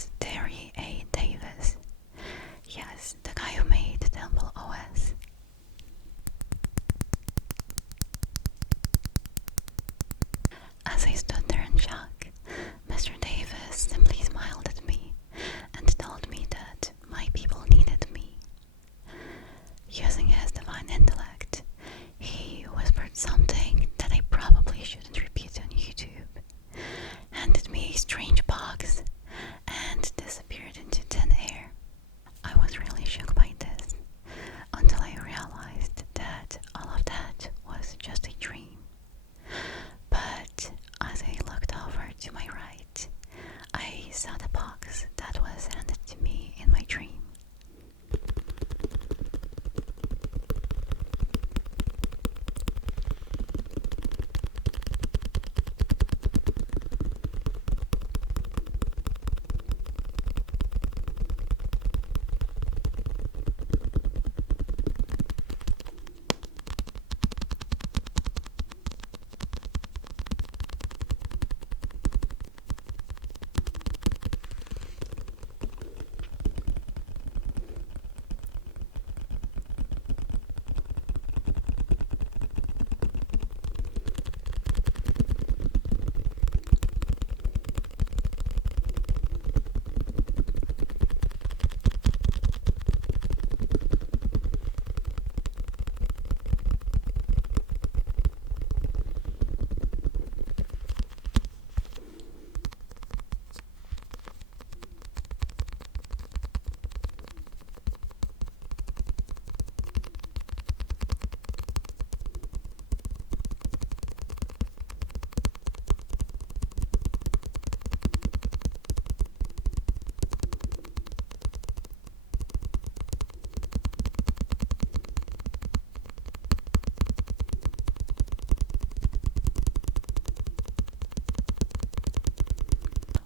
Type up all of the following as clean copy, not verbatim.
is Terry A. Davis. Yes, the guy who made Temple OS. As I stood there in shock, Mr. Davis simply smiled at me and told me that my people needed me. Using his divine intellect, he whispered something that I probably shouldn't repeat on YouTube, handed me a strange box, and disappeared into thin air. I was really shook by this, until I realized that all of that was just a dream. But as I looked over to my right, I saw the box that was handed to me in my dream.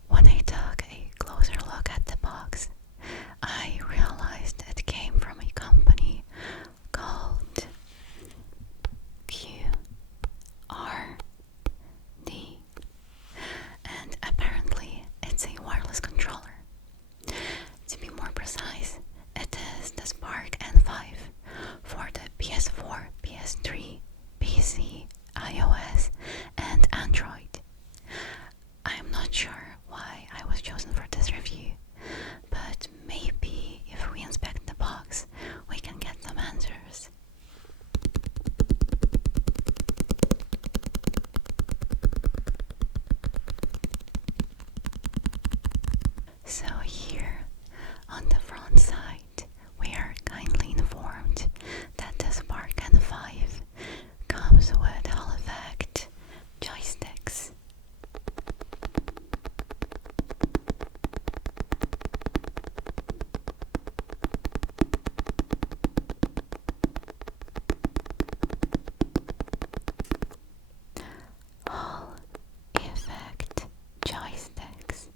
When I took a closer look at the box, I realized it came from a company called QRD, and apparently it's a wireless controller. To be more precise, it is the Spark N5 for the PS4, PS3, PC, iOS, and Android. I am not sure why I was chosen for this review, but maybe if we inspect the box, we can get some answers. So here, on the front side, we are kindly informed that the Spark N5 comes with Hall Effect joysticks. Hall Effect joysticks.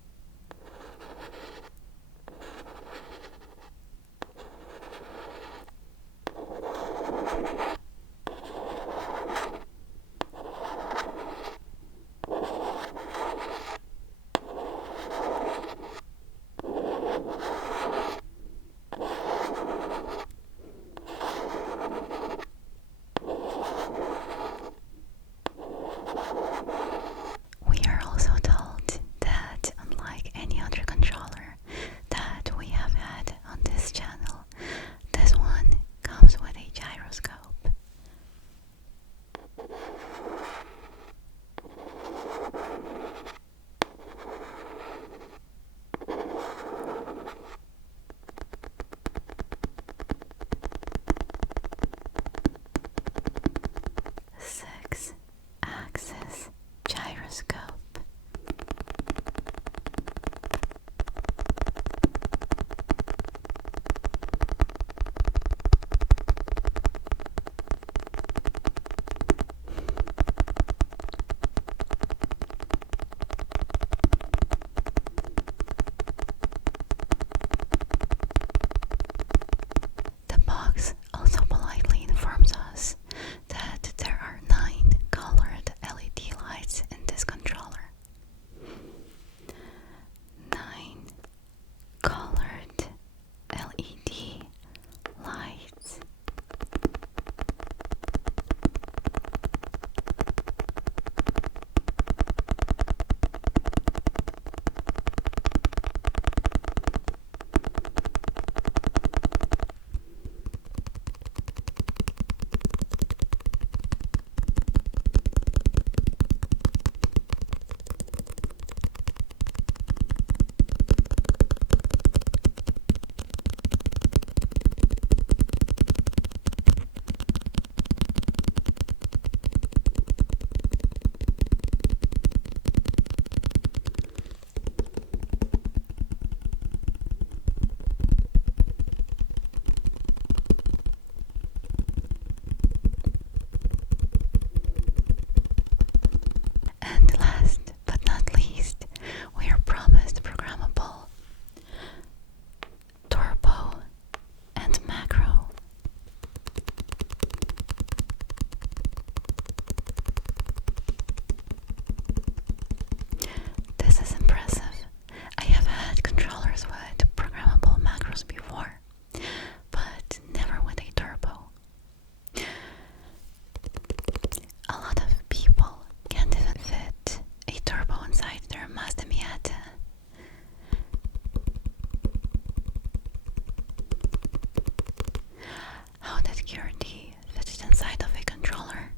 security fitted inside of a controller?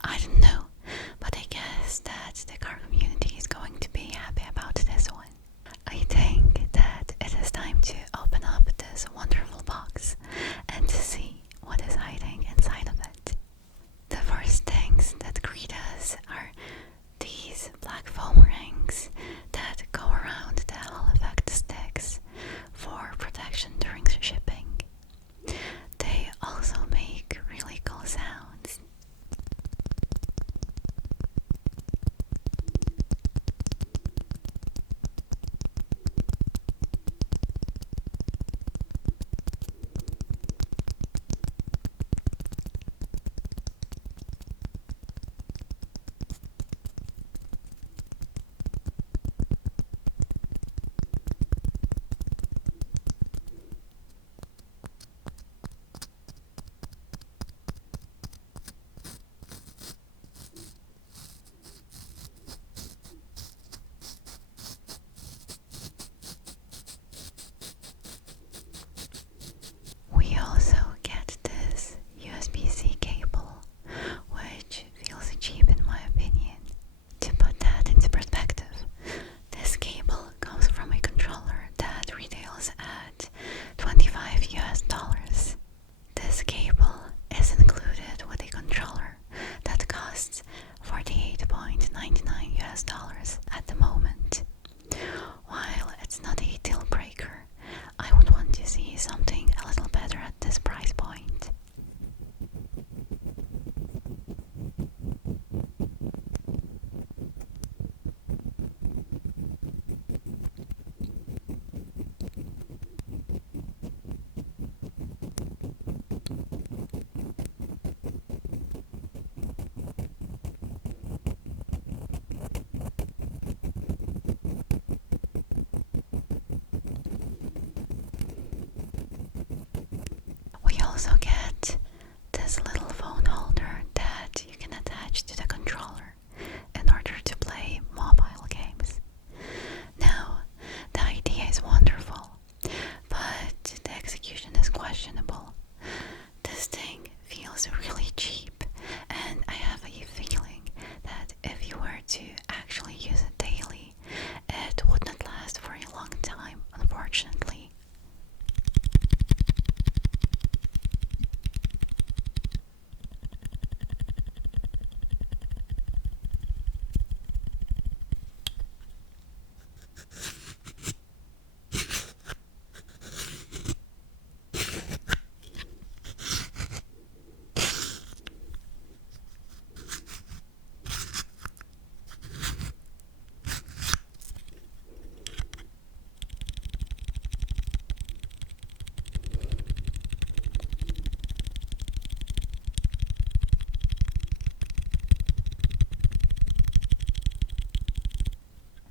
I don't know, but I guess that the car community is going to be happy about this one. I think that it is time to open up this wonderful box and to see what is hiding inside of it. The first things that greet us are these black foam rings that go around the Hall effect sticks for protection during shipping. They also make really cool sounds. We also get this USB-C cable, which feels cheap in my opinion. To put that into perspective, this cable comes from a controller that retails at $25. This cable is included with a controller that costs $48.99 at the moment. While it's not a deal breaker, I would want to see something a little better at this price point. We also get this little phone holder that you can attach to the controller in order to play mobile games. Now, the idea is wonderful, but the execution is questionable. This thing feels really cheap, and I have a feeling that if you were to actually use it daily, it would not last for a long time, unfortunately.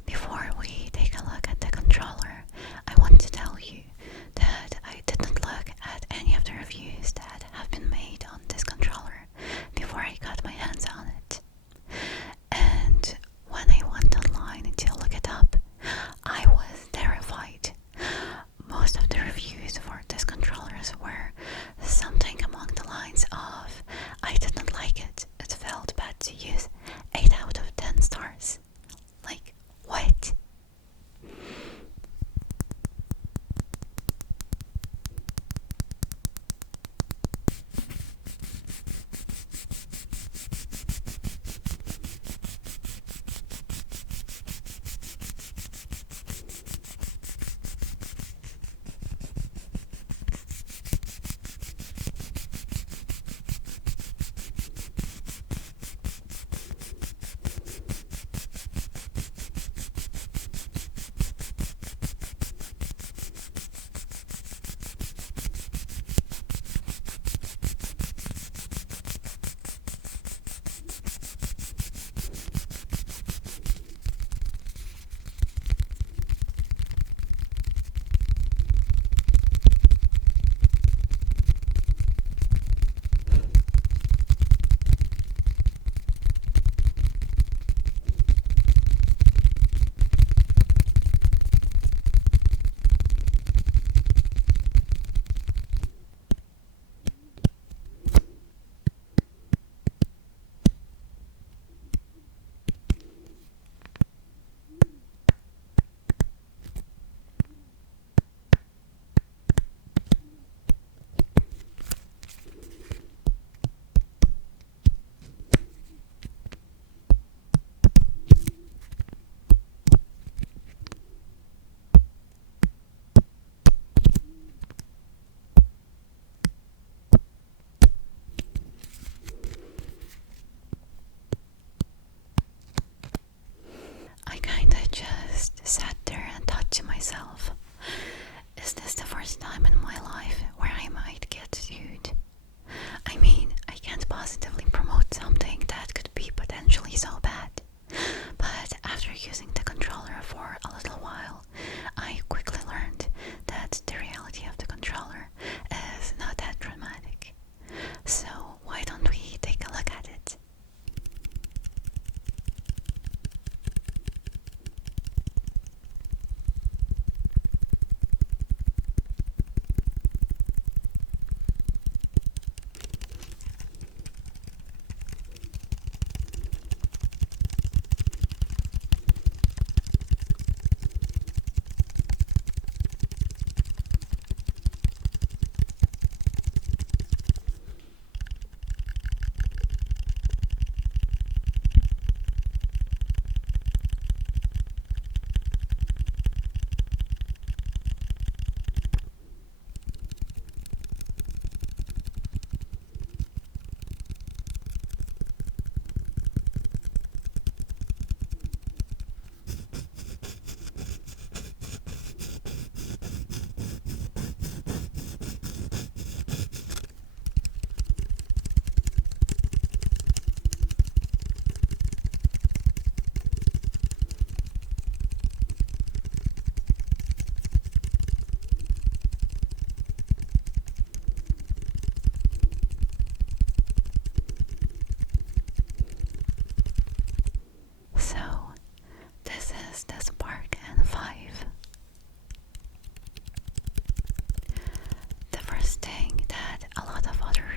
Before we take a look at the controller, I want to tell you that I did not look at any of the reviews that have been made on this controller before I got my hands on it. And when I went online to look it up, I was terrified. Most of the reviews for this controllers were something along the lines of, I did not like it, it felt bad to use, 8 out of 10 stars. Like, what?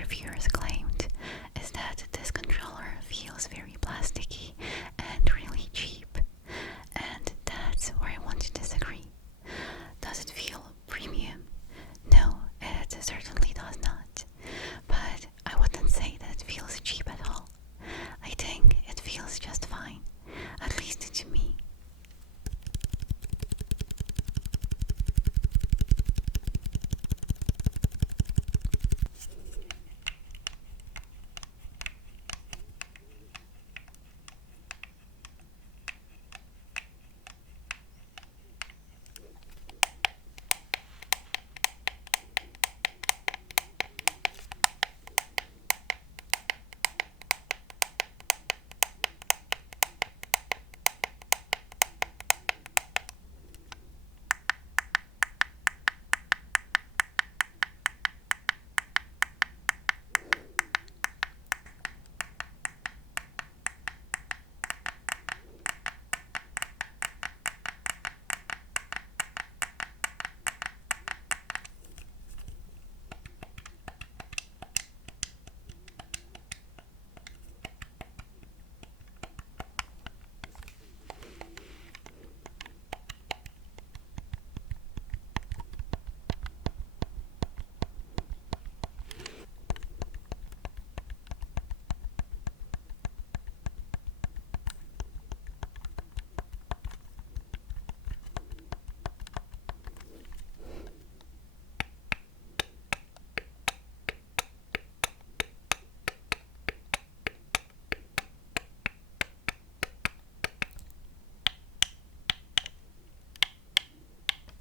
reviewers claimed is that this controller feels very plasticky and really cheap. And that's where I want to disagree. Does it feel premium? No, it certainly does not. But I wouldn't say that it feels cheap at all. I think it feels just fine, at least to me.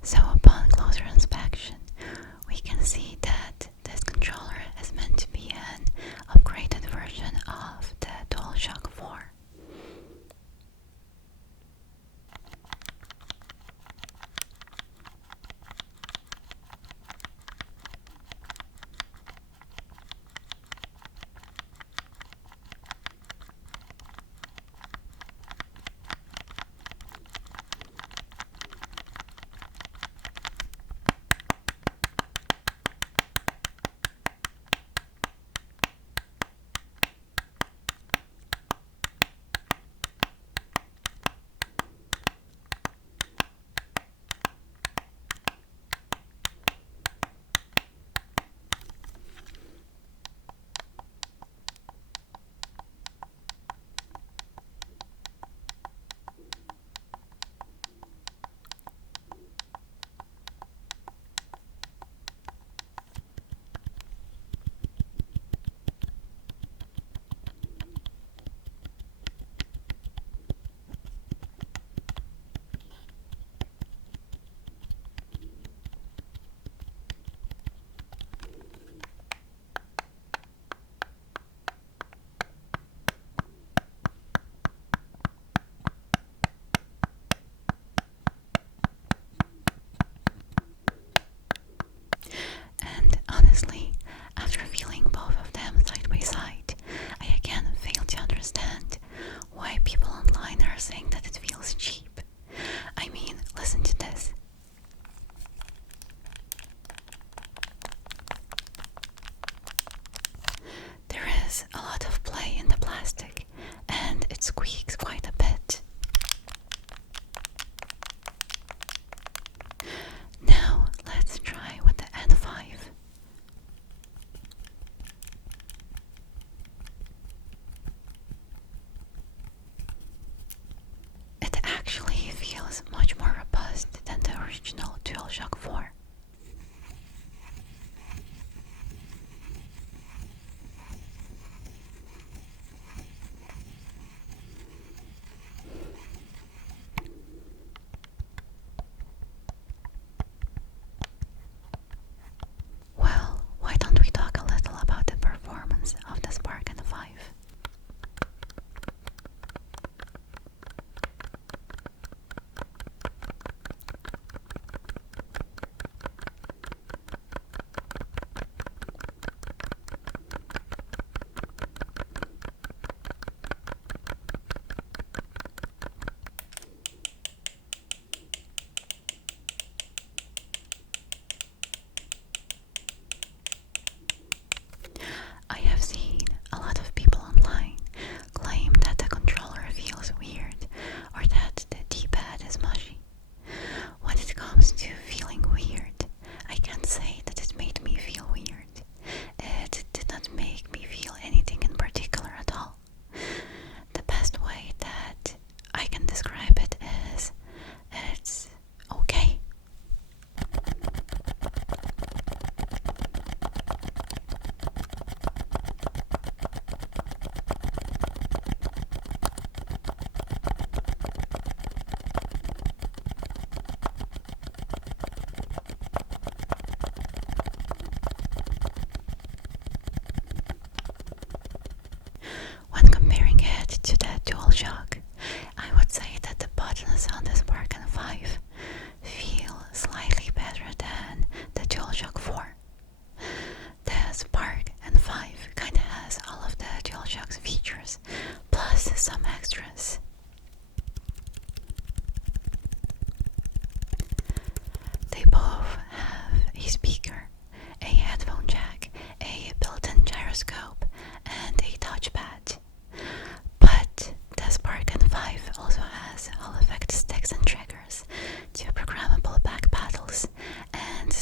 So upon closer inspection, we can see that this controller is meant to be an upgraded version of the DualShock 4.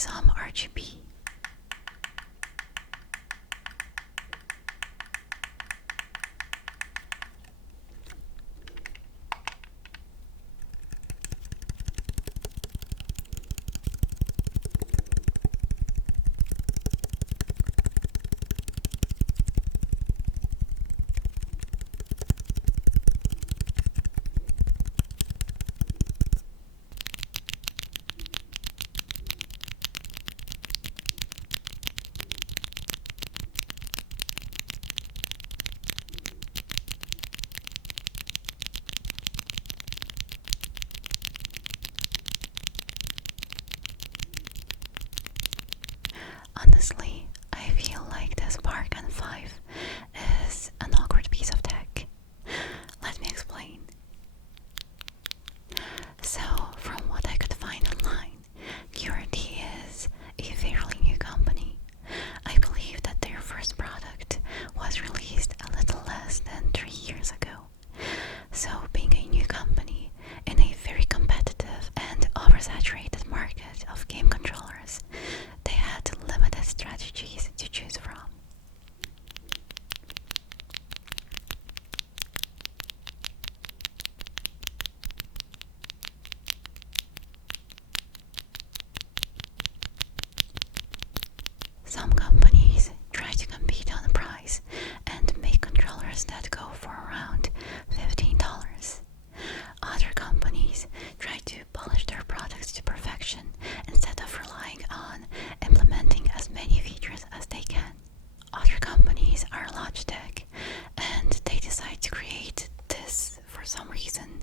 some RGB. Honestly, I feel like the Spark on 5 is an awkward piece of tech. Let me explain. So, from what I could find online, QRT is a fairly new company. I believe that their first product was released a little less than 3 years ago. So, being a new company in a very competitive and oversaturated market of game controllers, they had limited strategies to choose from. Some companies try to compete on price and make controllers that go for around $15. Other companies try to polish their products to perfection instead of relying on implementing as many features as they can. Other companies are Logitech, and they decide to create this for some reason.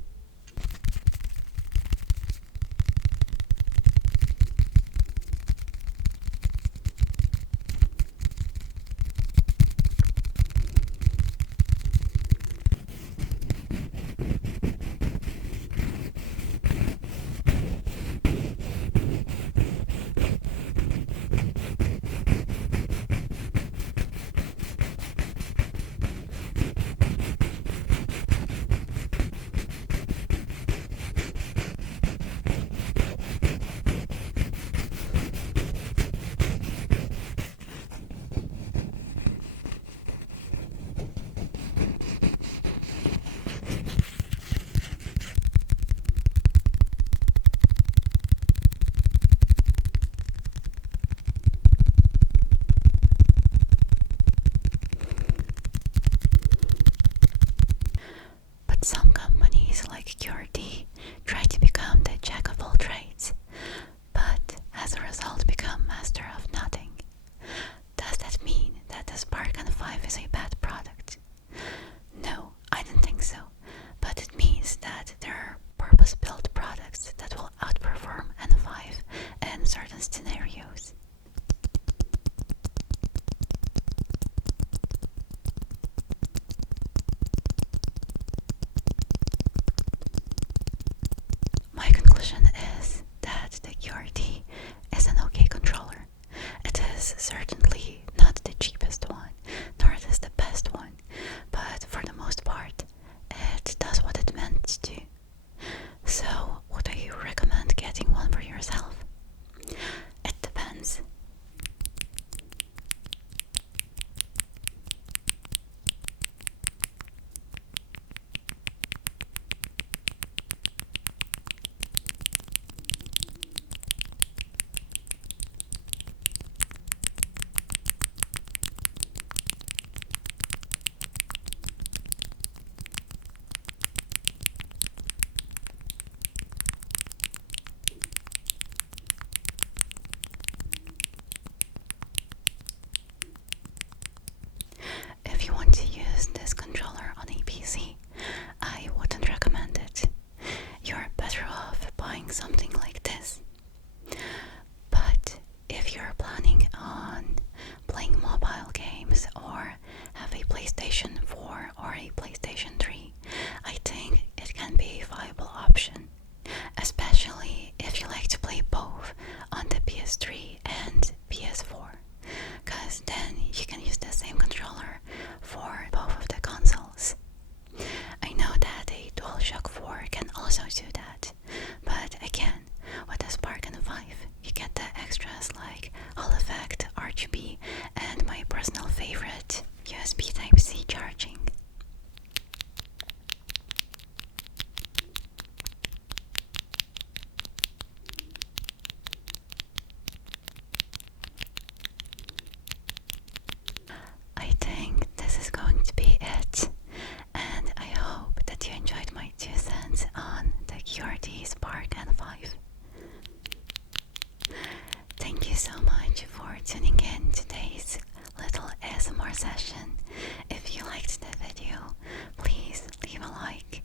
But some companies like QRT try to become the jack of all trades, but as a result become master of nothing. Does that mean that the Spark N5 is a bad product? No, I don't think so, but it means that there are purpose-built products that will outperform N5 in certain scenarios. My conclusion is that the QRT is an okay controller. It is certainly not the cheapest one, nor it is the best one, but for the most part, it does what it meant to. So, would you recommend getting one for yourself? It depends. If you want to use this controller on a PC, I wouldn't recommend it. You're better off buying something like this. But if you're planning on playing mobile games or have a PlayStation 4 or a PlayStation 3, I think it can be a viable option, especially if you like to play both on the PS3 and PS4, because then you can use the same controller for both of the consoles. I know that a DualShock 4 can also do that, but again, with the Spark N5, you get the extras enjoying today's little ASMR session. If you liked the video, please leave a like